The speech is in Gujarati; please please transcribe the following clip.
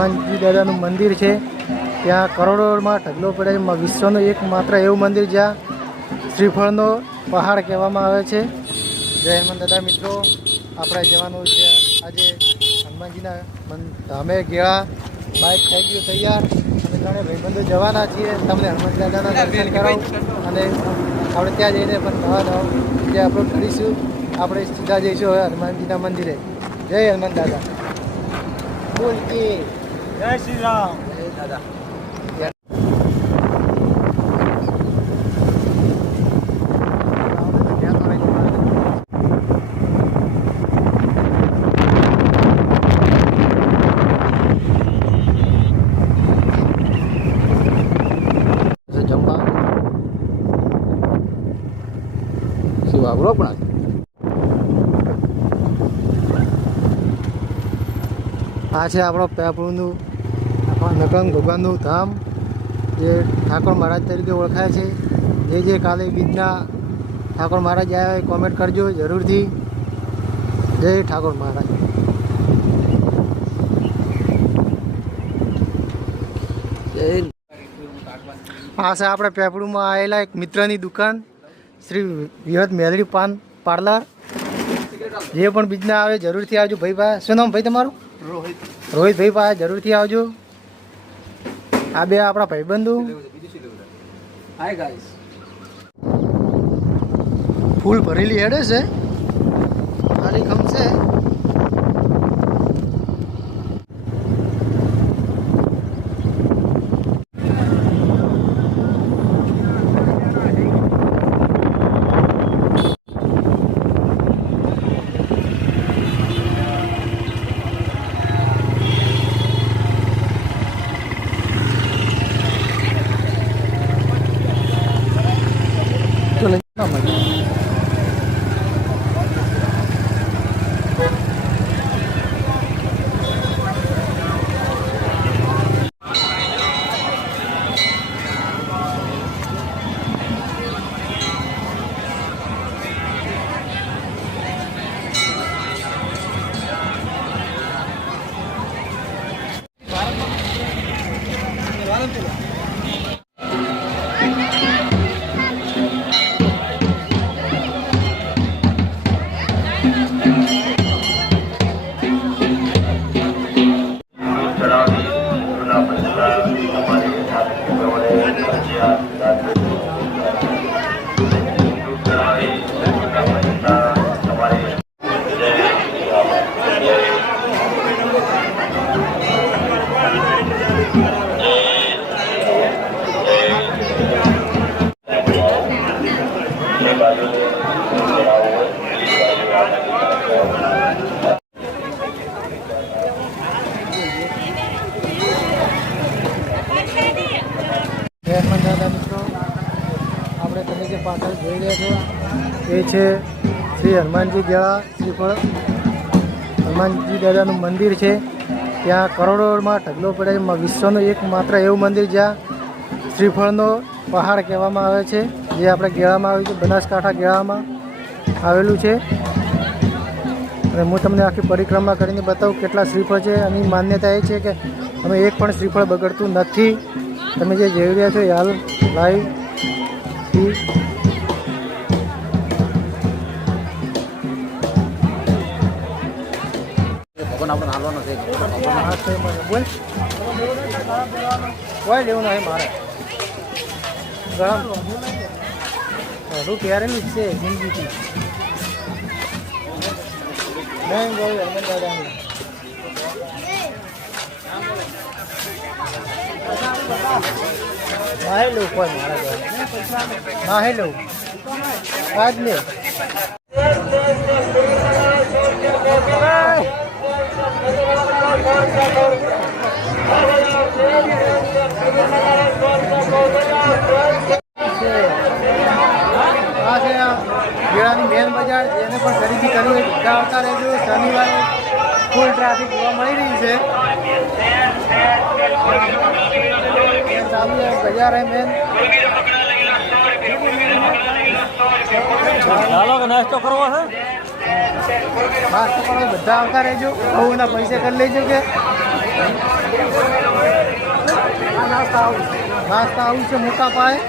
હનુમાનજી દાદાનું મંદિર છે. ત્યાં કરોડોમાં ઢગલો પડે છે. વિશ્વનું એકમાત્ર એવું મંદિર જ્યાં શ્રીફળનો પહાડ કહેવામાં આવે છે. જય હનુમાન દાદા મિત્રો, આપણે જવાનું છે આજે હનુમાનજીના ધામે ગેળા. બાઇક થઈ ગયું તૈયાર અને ત્રણે ભાઈબંધો જવાના છીએ. તમને હનુમાન દાદાના દર્શન કરાવું અને આપણે ત્યાં જઈને પણ નવા જે અપલોડ કરીશું. આપણે સીધા જઈશું હવે હનુમાનજીના મંદિરે. જય હનુમાન દાદા. બોલ કે જય શ્રી રામ. જય દાદા. વાપરો પણ આ છે આપણો પેપળુનું નકંગ ભગવાનનું ધામ, જે ઠાકોર મહારાજ તરીકે ઓળખાય છે. જે કાલે બીજના ઠાકોર મહારાજ આવ્યા હોય કોમેન્ટ કરજો જરૂરથી. જય ઠાકોર મહારાજ. આ છે આપણે પેપળુમાં આવેલા એક મિત્રની દુકાન, શ્રી વિહત મેલડી પાન પાર્લર. જે પણ બીજના આવે જરૂરથી આવજો ભાઈ. ભાઈ શું નામ ભાઈ તમારું? રોહિત ભાઈ પાસે જરૂરથી આવજો. આ બે આપણા ભાઈબંધુ. Hi guys. ફૂલ ભરેલી હેડે છે, ખાલી ખમશે. દાદા મિત્રો, આપણે તમે જે પાછળ જોઈ રહ્યા છો એ છે શ્રી હનુમાનજી ગેળા શ્રીફળ હનુમાનજી દાદાનું મંદિર છે. ત્યાં કરોડોમાં ઢગલો પડે છે. વિશ્વનું એકમાત્ર એવું મંદિર જ્યાં શ્રીફળનો પહાડ કહેવામાં આવે છે. જે આપણે ગેળામાં આવ્યું છે, બનાસકાંઠા ગેળામાં આવેલું છે. અને હું તમને આખી પરિક્રમા કરીને બતાવું કેટલા શ્રીફળ છે. એની માન્યતા એ છે કે અમે એક પણ શ્રીફળ બગડતું નથી. તમે જે જોઈ રહ્યા છો એ હાલ લાઈવ કોઈ લેવું નહીં મારે. ઘણું પહેરેલું જ છે જિંદગીથી. નહીં ગયું હનુમાન દાદાની. નાહી લઉં કોઈ મારા નાહી લઉં આજ લે. ગેળાની મેન બજાર જેને પણ ખરીદી કરવી હોય બધા આવતા રહેજો. શનિવારે ફૂલ ટ્રાફિક જોવા મળી રહી છે. બજાર હે મેન. નાસ્તો કરવો છે. નાસ્તો કરવા બધા આવતા રહેજો. બહુના પૈસા કરી લેજો કે આવું છે મોટા પાયે